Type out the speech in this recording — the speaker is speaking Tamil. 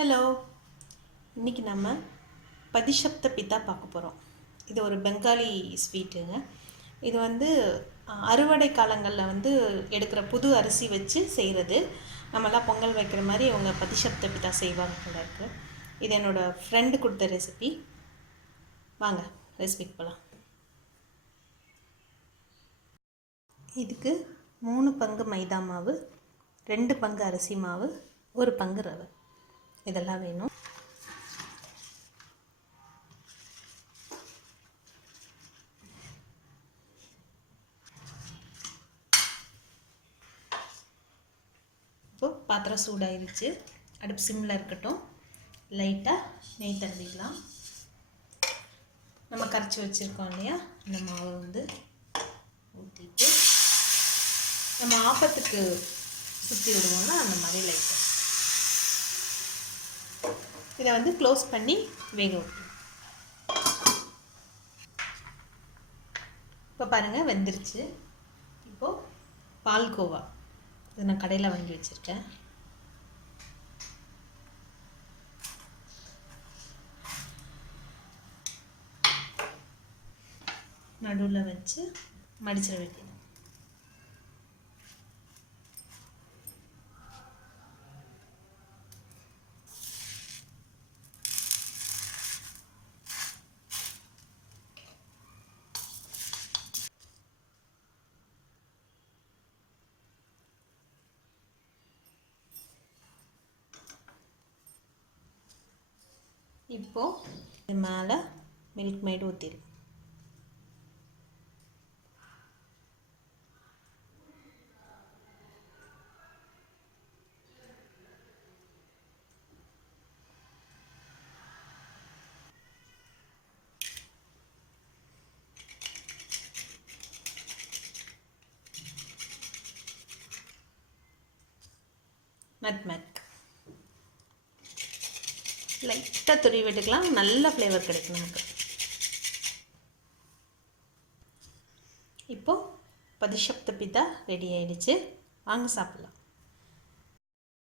ஹலோ, இன்றைக்கி நம்ம பதிஷப்த பித்தா பார்க்க போகிறோம். இது ஒரு பெங்காலி ஸ்வீட்டுங்க. இது அறுவடை காலங்களில் எடுக்கிற புது அரிசி வச்சு செய்கிறது. நம்மளாம் பொங்கல் வைக்கிற மாதிரி அவங்க பதிஷப்த பித்தா செய்வாங்க போல இருக்குது. இது என்னோடய ஃப்ரெண்டு கொடுத்த ரெசிபி. வாங்க ரெசிபிக்கு போகலாம். இதுக்கு 3 பங்கு மைதா மாவு, 2 பங்கு அரிசி மாவு, 1 பங்கு ரவை, இதெல்லாம் வேணும். இப்போ பாத்திரம் சூடாயிருச்சு. அடுப்பு சிம்மில் இருக்கட்டும். லைட்டாக நெய் தடவிக்கலாம். நம்ம கரைச்சி வச்சுருக்கோம் இல்லையா, அந்த மாவை ஊற்றிட்டு நம்ம ஆப்பத்துக்கு சுற்றி விடுவோம்னா அந்த மாதிரி லைட்டாக இதை க்ளோஸ் பண்ணி வேக விட்டுரும். இப்போ பாருங்கள் வெந்துருச்சு. இப்போது பால்கோவா இது நான் கடையில் வாங்கி வச்சுருக்கேன். நடுவில் வச்சு மடிச்சிட வேண்டியது. இப்போது இது மேலே மில்க் மைடு ஊற்றிடும். நட்மேக் லைட்டாக துருவி விட்டுக்கலாம். நல்ல ஃப்ளேவர் கிடைக்கும் நமக்கு. இப்போது பதிஷப்த பித்தா ரெடி ஆயிடுச்சு. வாங்க சாப்பிடலாம்.